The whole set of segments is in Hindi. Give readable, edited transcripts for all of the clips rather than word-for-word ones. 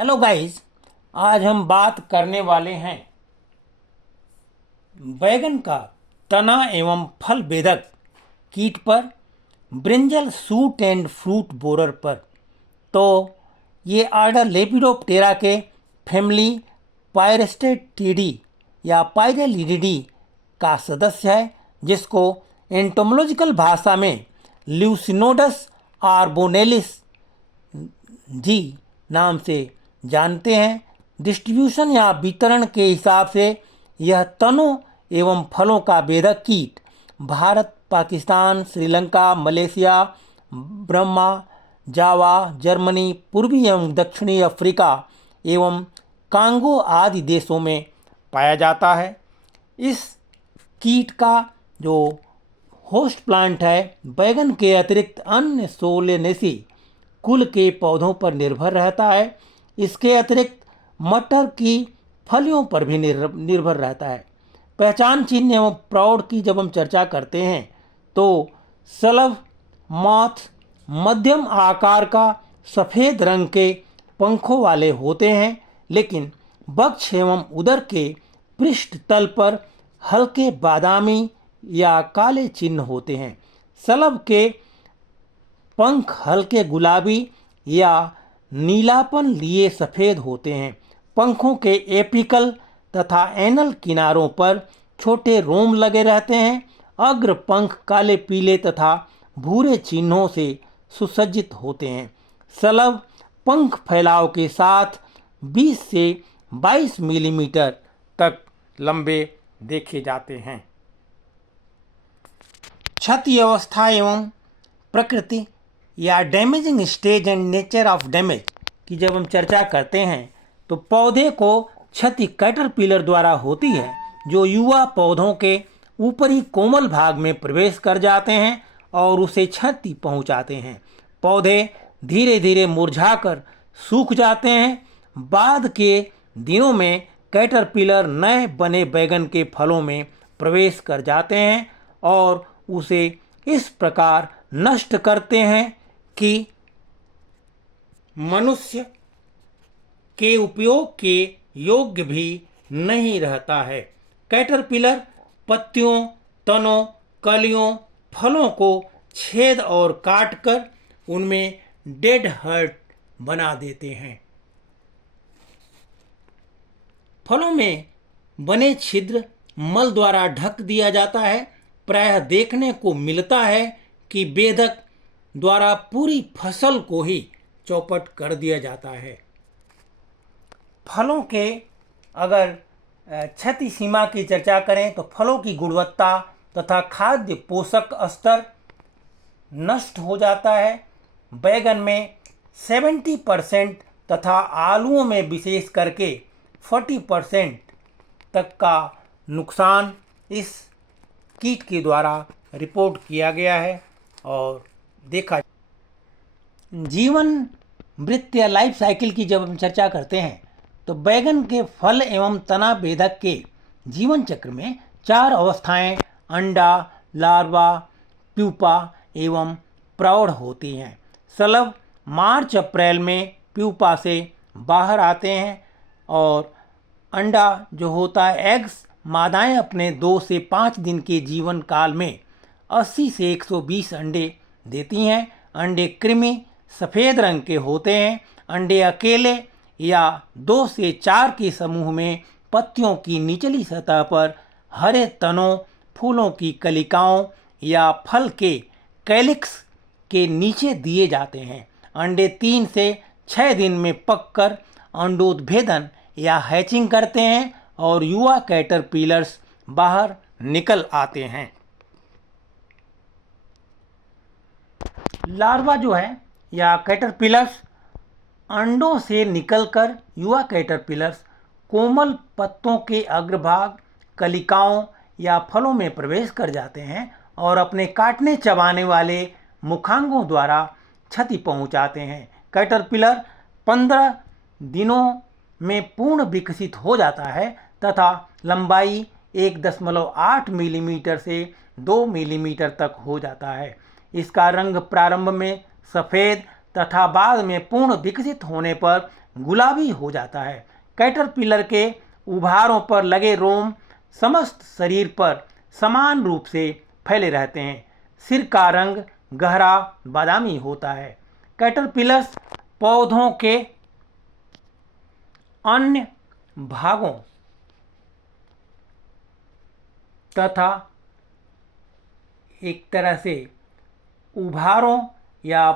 Hello guys. आज हम बात करने वाले हैं बैगन का तना एवं फल बेधक कीट पर, brinjal suit and fruit borer पर। तो ये आर्डर लेपिडोप्टेरा के फैमिली पायरेस्टेटिडी या पायरेलिडिडी का सदस्य है, जिसको एंटोमोलॉजिकल भाषा में ल्यूसिनोडस आर्बोनेलिस जी नाम से जानते हैं। डिस्ट्रीब्यूशन या वितरण के हिसाब से यह तनों एवं फलों का बेधक कीट भारत, पाकिस्तान, श्रीलंका, मलेशिया, बर्मा, जावा, जर्मनी, पूर्वी एवं दक्षिणी अफ्रीका एवं कांगो आदि देशों में पाया जाता है। इस कीट का जो होस्ट प्लांट है, बैगन के अतिरिक्त अन्य सोलेनेसी कुल के पौधों पर निर्भर रहता है। इसके अतिरिक्त मटर की फलियों पर भी निर्भर रहता है। पहचान चिन्ह एवं प्रौढ़ की जब हम चर्चा करते हैं तो सलभ मॉथ मध्यम आकार का सफ़ेद रंग के पंखों वाले होते हैं, लेकिन वक्ष एवं उदर के पृष्ठ तल पर हल्के बादामी या काले चिन्ह होते हैं। सलभ के पंख हल्के गुलाबी या नीलापन लिए सफ़ेद होते हैं। पंखों के एपिकल तथा एनल किनारों पर छोटे रोम लगे रहते हैं। अग्र पंख काले पीले तथा भूरे चिन्हों से सुसज्जित होते हैं। सलभ पंख फैलाव के साथ 20 से 22 मिलीमीटर तक लंबे देखे जाते हैं। क्षति अवस्था एवं प्रकृति या damaging stage and nature of damage की जब हम चर्चा करते हैं तो पौधे को क्षति कैटरपिलर द्वारा होती है, जो युवा पौधों के ऊपरी कोमल भाग में प्रवेश कर जाते हैं और उसे क्षति पहुंचाते हैं। पौधे धीरे धीरे मुरझाकर सूख जाते हैं। बाद के दिनों में कैटरपिलर नए बने बैगन के फलों में प्रवेश कर जाते हैं और उसे इस प्रकार नष्ट करते हैं कि मनुष्य के उपयोग के योग्य भी नहीं रहता है। कैटरपिलर पत्तियों, तनों, कलियों, फलों को छेद और काटकर उनमें डेड हर्ट बना देते हैं। फलों में बने छिद्र मल द्वारा ढक दिया जाता है। प्रायः देखने को मिलता है कि बेधक द्वारा पूरी फसल को ही चौपट कर दिया जाता है। फलों के अगर क्षति सीमा की चर्चा करें तो फलों की गुणवत्ता तथा खाद्य पोषक स्तर नष्ट हो जाता है। बैगन में 70% तथा आलूओं में विशेष करके 40% तक का नुकसान इस कीट के द्वारा रिपोर्ट किया गया है। और देखा जीवन वृत्त या लाइफ साइकिल की जब हम चर्चा करते हैं तो बैगन के फल एवं तना बेधक के जीवन चक्र में 4 अवस्थाएं अंडा, लार्वा, प्यूपा एवं प्रौढ़ होती हैं। सलभ मार्च अप्रैल में प्यूपा से बाहर आते हैं और अंडा जो होता है एग्स, मादाएं अपने 2 से 5 दिन के जीवन काल में 80 से 120 अंडे देती हैं। अंडे कृमि सफ़ेद रंग के होते हैं। अंडे अकेले या 2 से 4 के समूह में पत्तियों की निचली सतह पर हरे तनों, फूलों की कलिकाओं या फल के कैलिक्स के नीचे दिए जाते हैं। अंडे 3 से 6 दिन में पककर अंडोत्भेदन या हैचिंग करते हैं और युवा कैटरपिलर्स बाहर निकल आते हैं। लार्वा जो है या कैटरपिलर्स अंडों से निकलकर युवा कैटरपिलर्स कोमल पत्तों के अग्रभाग, कलिकाओं या फलों में प्रवेश कर जाते हैं और अपने काटने चबाने वाले मुखांगों द्वारा क्षति पहुंचाते हैं। कैटरपिलर 15 दिनों में पूर्ण विकसित हो जाता है तथा लंबाई 1.8 मिलीमीटर से 2 मिलीमीटर तक हो जाता है। इसका रंग प्रारंभ में सफ़ेद तथा बाद में पूर्ण विकसित होने पर गुलाबी हो जाता है। कैटरपिलर के उभारों पर लगे रोम समस्त शरीर पर समान रूप से फैले रहते हैं। सिर का रंग गहरा बादामी होता है। कैटरपिलर्स पौधों के अन्य भागों तथा एक तरह से उभारों या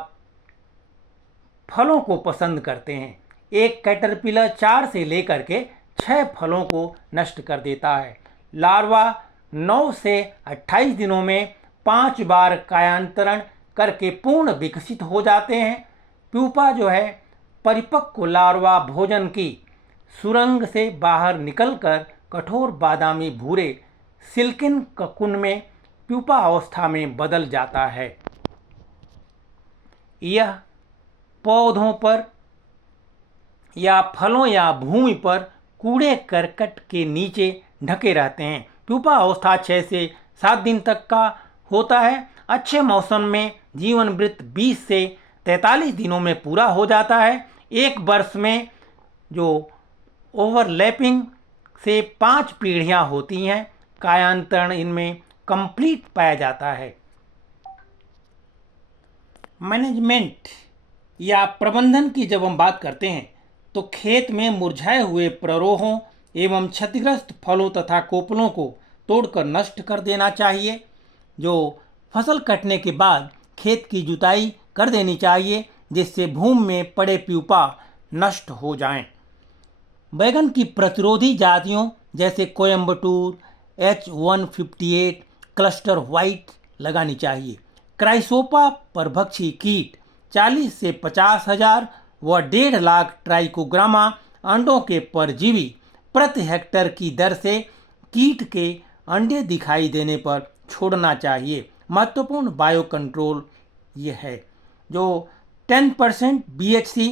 फलों को पसंद करते हैं। एक कैटरपिलर 4 से लेकर के 6 फलों को नष्ट कर देता है। लार्वा 9 से 28 दिनों में 5 बार कायांतरण करके पूर्ण विकसित हो जाते हैं। प्यूपा जो है परिपक्व लार्वा भोजन की सुरंग से बाहर निकलकर कठोर बादामी भूरे सिल्किन ककुन में प्यूपा अवस्था में बदल जाता है। यह पौधों पर या फलों या भूमि पर कूड़े करकट के नीचे ढके रहते हैं। प्यूपा अवस्था 6 से 7 दिन तक का होता है। अच्छे मौसम में जीवन वृत्त 20 से 43 दिनों में पूरा हो जाता है। एक वर्ष में जो ओवरलैपिंग से 5 पीढ़ियां होती हैं। कायांतरण इनमें कंप्लीट पाया जाता है। मैनेजमेंट या प्रबंधन की जब हम बात करते हैं तो खेत में मुरझाए हुए प्ररोहों एवं क्षतिग्रस्त फलों तथा कोपलों को तोड़कर नष्ट कर देना चाहिए। जो फसल कटने के बाद खेत की जुताई कर देनी चाहिए जिससे भूमि में पड़े प्यूपा नष्ट हो जाएं। बैगन की प्रतिरोधी जातियों जैसे कोयम्बटूर H158 क्लस्टर व्हाइट लगानी चाहिए। क्राइसोपा परभक्षी कीट 40 से 50,000 व 1.5 लाख ट्राइकोग्रामा अंडों के परजीवी प्रति हेक्टर की दर से कीट के अंडे दिखाई देने पर छोड़ना चाहिए। महत्वपूर्ण बायो कंट्रोल ये है जो 10% BHC,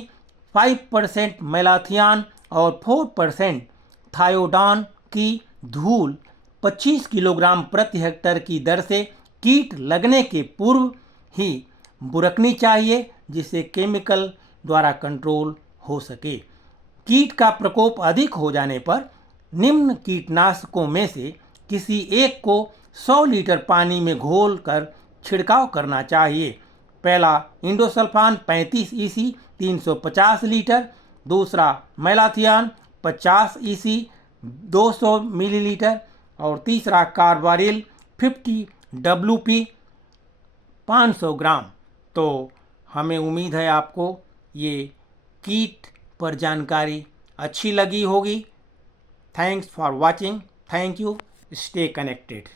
5% मेलाथियान और 4% थायोडान की धूल 25 किलोग्राम प्रति हेक्टर की दर से कीट लगने के पूर्व ही बुरकनी चाहिए जिससे केमिकल द्वारा कंट्रोल हो सके। कीट का प्रकोप अधिक हो जाने पर निम्न कीटनाशकों में से किसी एक को 100 लीटर पानी में घोल कर छिड़काव करना चाहिए। पहला इंडोसल्फान 35 EC 350 लीटर, दूसरा मेलाथियान 50 EC 200 मिलीलीटर और तीसरा कार्बारिल 50 WP 500 ग्राम। तो हमें उम्मीद है आपको ये कीट पर जानकारी अच्छी लगी होगी। Thanks for watching. Thank you. Stay connected.